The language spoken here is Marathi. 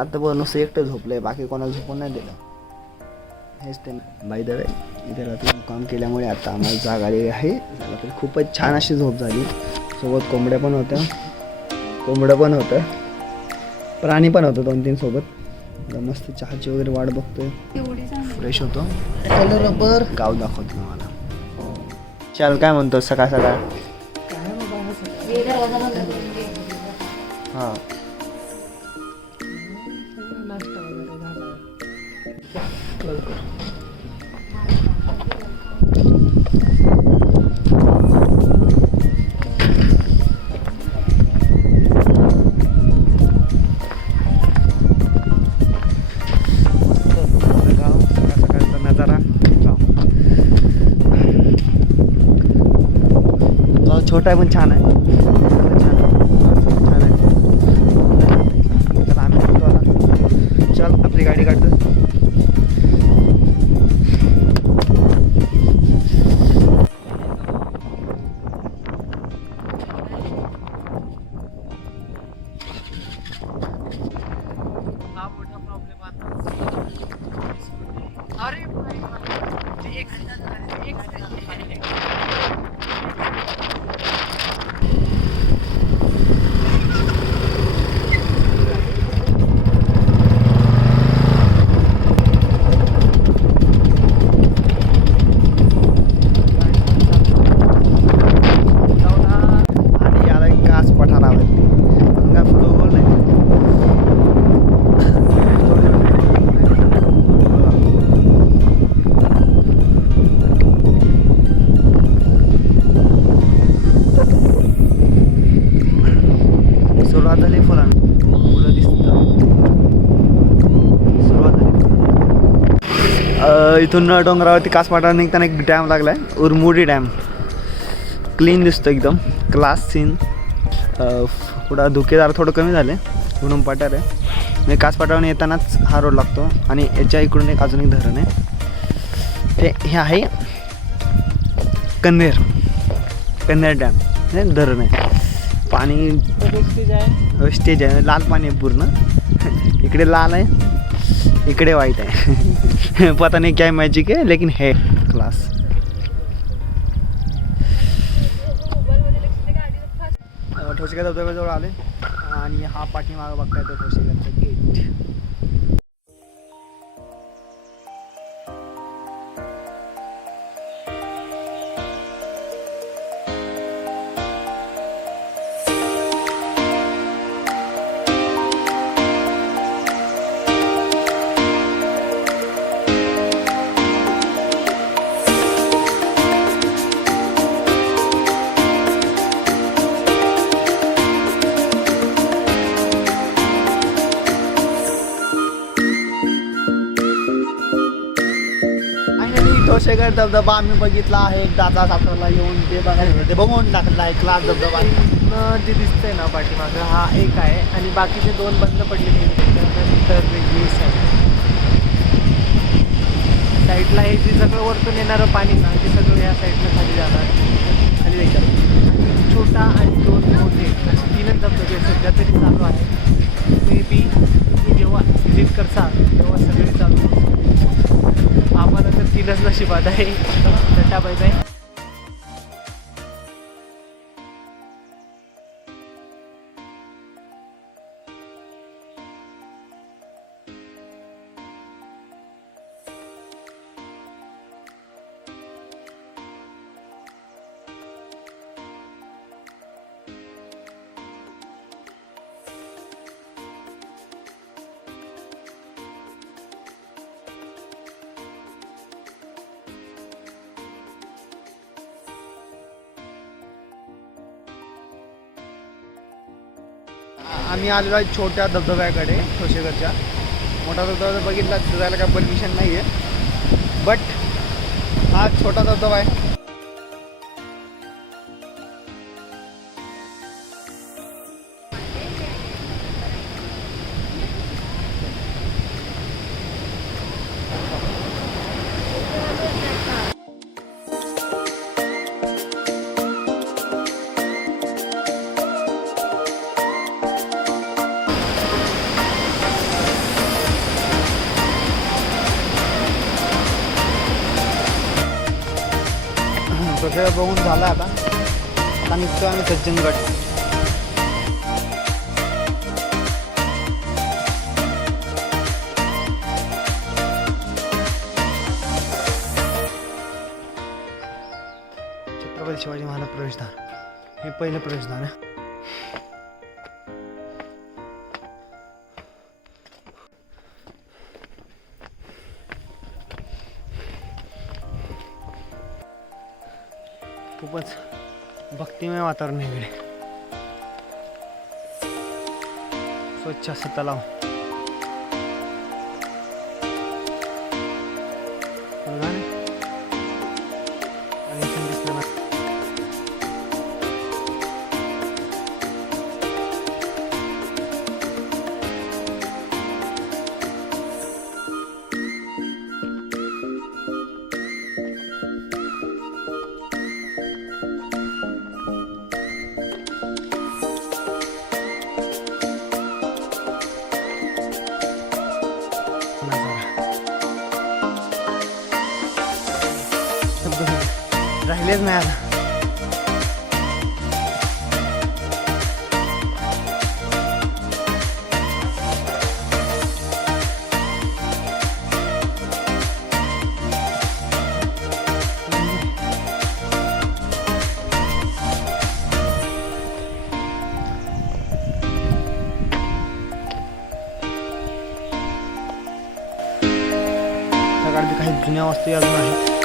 आता बघ नुसतं एकटं झोपलंय, बाकी कोणाला झोपून नाही दिलं. हेच ते बाय द वे इथे रात्री काम केल्यामुळे आता आम्हाला जाग आलेली आहे. तर खूपच छान अशी झोप झाली. सोबत कोंबड्या पण होत्या, प्राणी पण होतं 2-3 सोबत. मस्त चहाची वगैरे वाट बघतोय, फ्रेश होतो. रबर गाव दाखवतो मला. चल काय म्हणतो सकाळ सकाळ. हां छोटा आहे पण छान आहे. छान आहे. चला आम्ही निघतो आता. चल आपली गाडी काढतो. हा मोठा प्रॉब्लेम आता. अरे इथून डोंगरावरती कासपाटा निघताना एक डॅम लागला आहे, उरमुडी डॅम. क्लीन दिसतो एकदम, क्लास सीन. पुढं धुकेदार थोडं कमी झाले म्हणून पठार आहे. म्हणजे कासपाटावरून येतानाच हा रोड लागतो आणि याच्या इकडून एक अजून एक धरण आहे. हे आहे कन्हेर डॅम. हे धरण आहे. पाणी स्टेज आहे, लाल पाणी आहे पूर्ण. इकडे लाल आहे, इकडे वाईट आहे. पता नाही क्या मॅजिक आहे, लेकिन है क्लास. ठोसेघर धबधब्याजवळ आले आणि हा पाठीमागं बघताय तो ठोसेघरचा गेट. ठोसेघर धबधबा आम्ही बघितला आहे. दादा सातारला येऊन ते बघायला, ते बघून टाकलेला आहे क्लास धबधबा. जे दिसतंय ना पाठीमागं हा एक आहे आणि बाकीचे 2 बंद पडलेले त्यानंतर वेगळी साईडला हे जे सगळं वरतून येणारं पाणी ना ते सगळं या साईडला खाली जाणार, खाली जायचं. आणि छोटा आणि 2 मोठे 3च धबधबे सध्या तरी चालू आहे. मे बी तुम्ही जेव्हा व्हिजिट करसाल तेव्हा सगळे चालू. आम्हाला तर 3च नशिबात आहे. Tata bye bye. आम्ही आलेलो आहे छोट्या धबधब्याकडे ठोसेघरच्या. मोठा धबधबा बघितला जायला काय परमिशन नाही आहे, बट हा छोटा धबधबा आहे. सगळं बघून झालं आता निघतो आम्ही सज्जनगड. छत्रपती शिवाजी महाराज प्रवेशद्वार हे पहिलं प्रवेशद्वार आहे. खूपच भक्तिमय वातावरण आहे इकडे. स्वच्छ असं तलाव. राहिलेच नाही आता. सकाळची काही जुन्या वस्तू अजून आहेत.